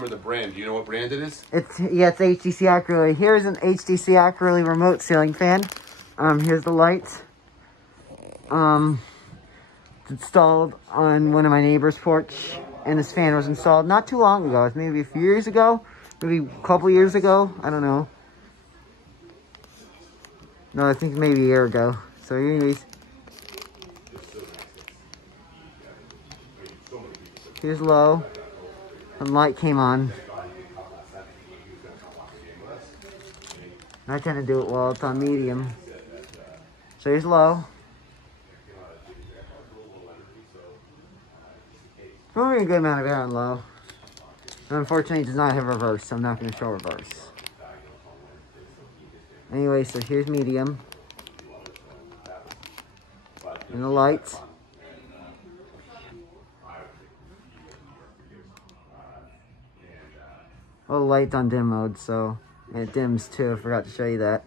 remember the brand. Do you know what brand it is? It's HDC Ackerly. Here's an HDC Ackerly remote ceiling fan. Here's the lights. It's installed on one of my neighbor's porch, and this fan was installed not too long ago. It's maybe a few years ago, maybe a couple years ago. I don't know. No, I think maybe a year ago. So anyways, here's low, and light came on. I tend to do it while it's on medium. So here's low. Moving a good amount of air on low. And unfortunately, it does not have reverse, so I'm not going to show reverse. Anyway, so here's medium. And the lights. Well, the light's on dim mode, so and it dims too. I forgot to show you that.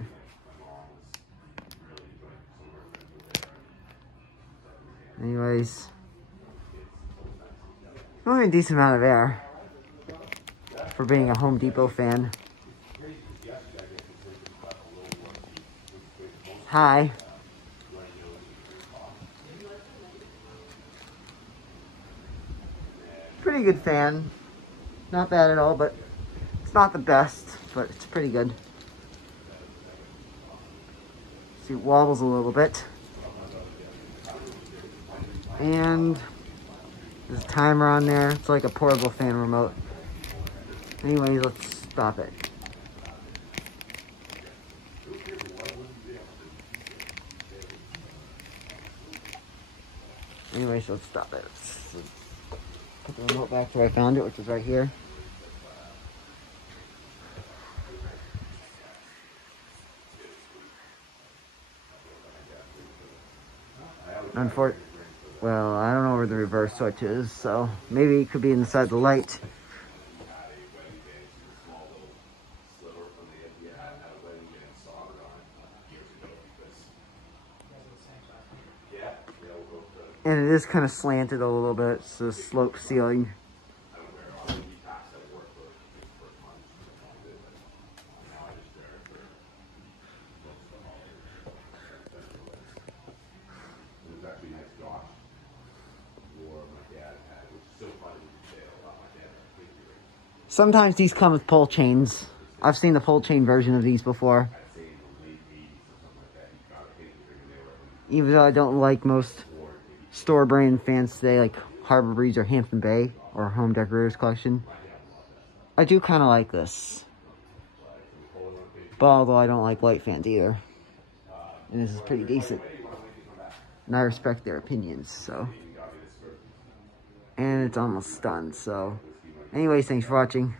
Anyways, only a decent amount of air for being a Home Depot fan. Hi. Pretty good fan. Not bad at all, but it's not the best, but it's pretty good. See, it wobbles a little bit. And there's a timer on there. It's like a portable fan remote. Anyways, let's stop it. Anyways, let's stop it. Let's put the remote back to where I found it, which is right here. Well, I don't know where the reverse switch is, so maybe it could be inside the light. And it is kind of slanted a little bit. It's a slope ceiling. Sometimes these come with pull chains. I've seen the pull chain version of these before. Even though I don't like most store brand fans today, like Harbor Breeze or Hampton Bay or Home Decorators Collection, I do kind of like this. But although I don't like light fans either. And this is pretty decent. And I respect their opinions, so. And it's almost done, so. Anyways, thanks for watching.